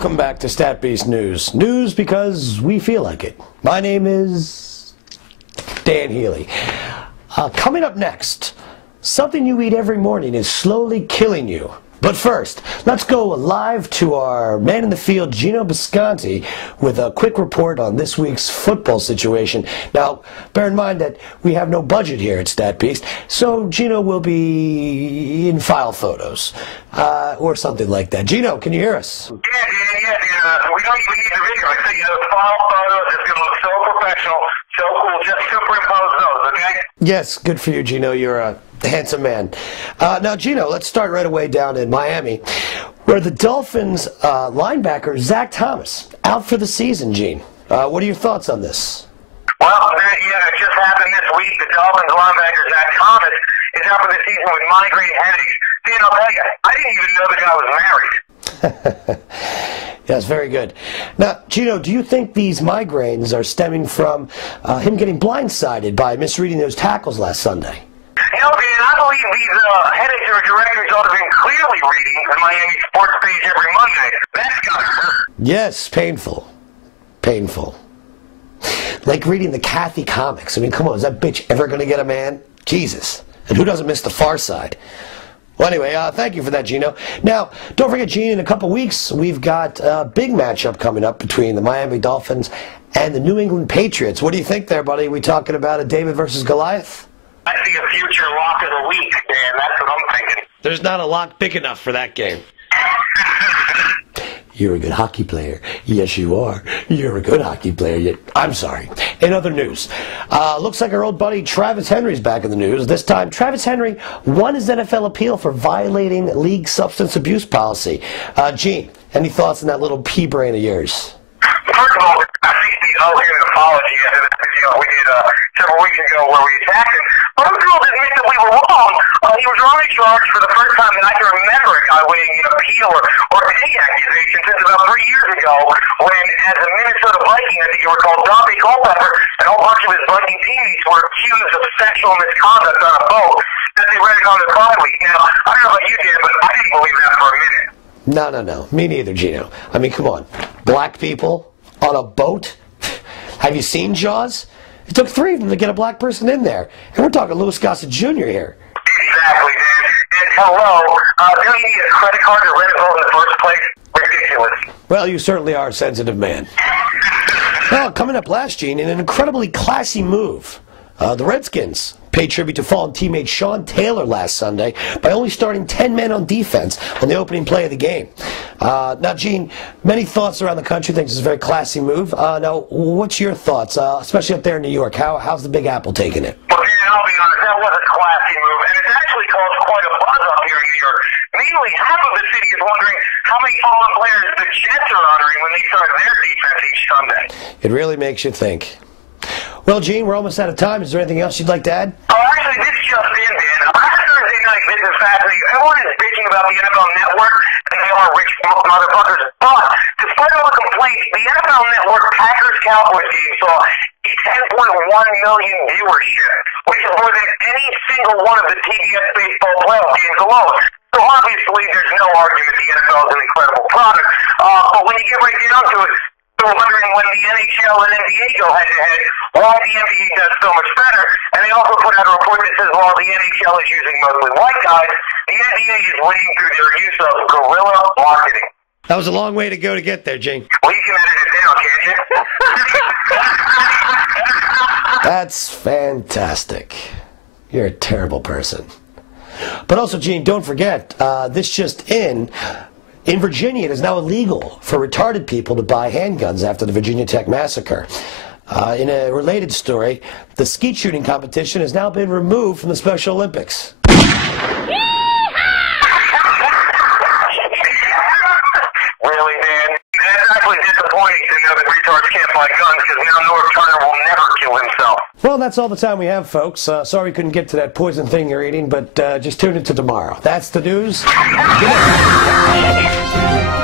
Welcome back to Stat Beast News. News because we feel like it. My name is Dan Healy. Coming up next, something you eat every morning is slowly killing you. But first, let's go live to our man in the field, Gino Bisconti, with a quick report on this week's football situation. Now, bear in mind that we have no budget here at Stat Beast, so Gino will be in file photos, or something like that. Gino, can you hear us? Yeah. We don't even need the video. I said, file photos. It's going to look so professional, so cool. Just superimpose those, okay? Yes, good for you, Gino. You're a handsome man. Now, Gino, let's start right away down in Miami, where the Dolphins linebacker, Zach Thomas, out for the season, Gene. What are your thoughts on this? Well, it just happened this week. The Dolphins linebacker, Zach Thomas, is out for the season with migraine headaches. Dan, I'll tell you, I didn't even know the guy was married. Yes, very good. Now, Gino, do you think these migraines are stemming from him getting blindsided by misreading those tackles last Sunday? Dan, I believe these headaches are directors ought to have been clearly reading the Miami Sports page every Monday. That's got to hurt. Yes, painful. Painful. Like reading the Kathy comics. I mean, come on, is that bitch ever going to get a man? Jesus. And who doesn't miss the Far Side? Well, anyway, thank you for that, Gino. Now, don't forget, Gene, in a couple weeks, we've got a big matchup coming up between the Miami Dolphins and the New England Patriots. What do you think there, buddy? Are we talking about a David versus Goliath? I see a future lock of the week, Dan. That's what I'm thinking. There's not a lock big enough for that game. You're a good hockey player. Yes, you are. You're a good hockey player. I'm sorry. In other news, looks like our old buddy Travis Henry's back in the news. This time, Travis Henry won his NFL appeal for violating league substance abuse policy. Gene, any thoughts on that little pea brain of yours? First of all, I think he owes him an apology after the video we did several weeks ago where we attacked him. But I'm thrilled to admit that we were wrong. He was wrongly charged for the first time that I can remember a guy weighing an appeal or any accusation since about 3 years ago when, as a Minnesota Viking, I think you were called Dante Culpepper, and a whole bunch of his Viking teammates were accused of sexual misconduct on a boat that they rented on the bye week. Now, I don't know about you, Dan, but I didn't believe that for a minute. No. Me neither, Gino. I mean, come on. Black people on a boat? Have you seen Jaws? It took 3 of them to get a black person in there. And we're talking Louis Gossett Jr. here. Exactly, Dan. And hello, do you need a credit card to rent a boat in the first place? Ridiculous. Well, you certainly are a sensitive man. Well, coming up last, Gene, in an incredibly classy move, the Redskins paid tribute to fallen teammate Sean Taylor last Sunday by only starting 10 men on defense on the opening play of the game. Now, Gene, many thoughts around the country think this is a very classy move. Now, what's your thoughts, especially up there in New York? How's the Big Apple taking it? Well, Dan, I'll be honest, that was a classy move, and it's actually caused quite a buzz up here in New York. Mainly, half of the city is wondering how many fallen players the Jets are honoring when they start their defense each Sunday. It really makes you think. Well, Gene, we're almost out of time. Is there anything else you'd like to add? Oh, actually, this just in, Dan. Last Thursday night, this is fascinating. Everyone is bitching about the NFL Network, and they are rich motherfuckers. But, despite all the complaints, the NFL Network Packers-Cowboys game saw a 10.1 million viewership, which is more than any single one of the TBS baseball playoff games alone. So obviously, there's no argument the NFL is an incredible product. But when you get right down to it, they're wondering when the NHL and NBA go head-to-head, why the NBA does so much better. And they also put out a report that says while the NHL is using mostly white guys, the NBA is winning through their use of guerrilla marketing. That was a long way to go to get there, Gene. Well, you can edit it down, can't you? That's fantastic. You're a terrible person. But also, Gene, don't forget, this just in Virginia, it is now illegal for retarded people to buy handguns after the Virginia Tech massacre. In a related story, the skeet shooting competition has now been removed from the Special Olympics. Really, Dan? That's actually disappointing to know that retards can't buy guns because now North Turner will never kill himself. Well, that's all the time we have, folks. Sorry we couldn't get to that poison thing you're eating, but just tune in to tomorrow. That's the news. Good night.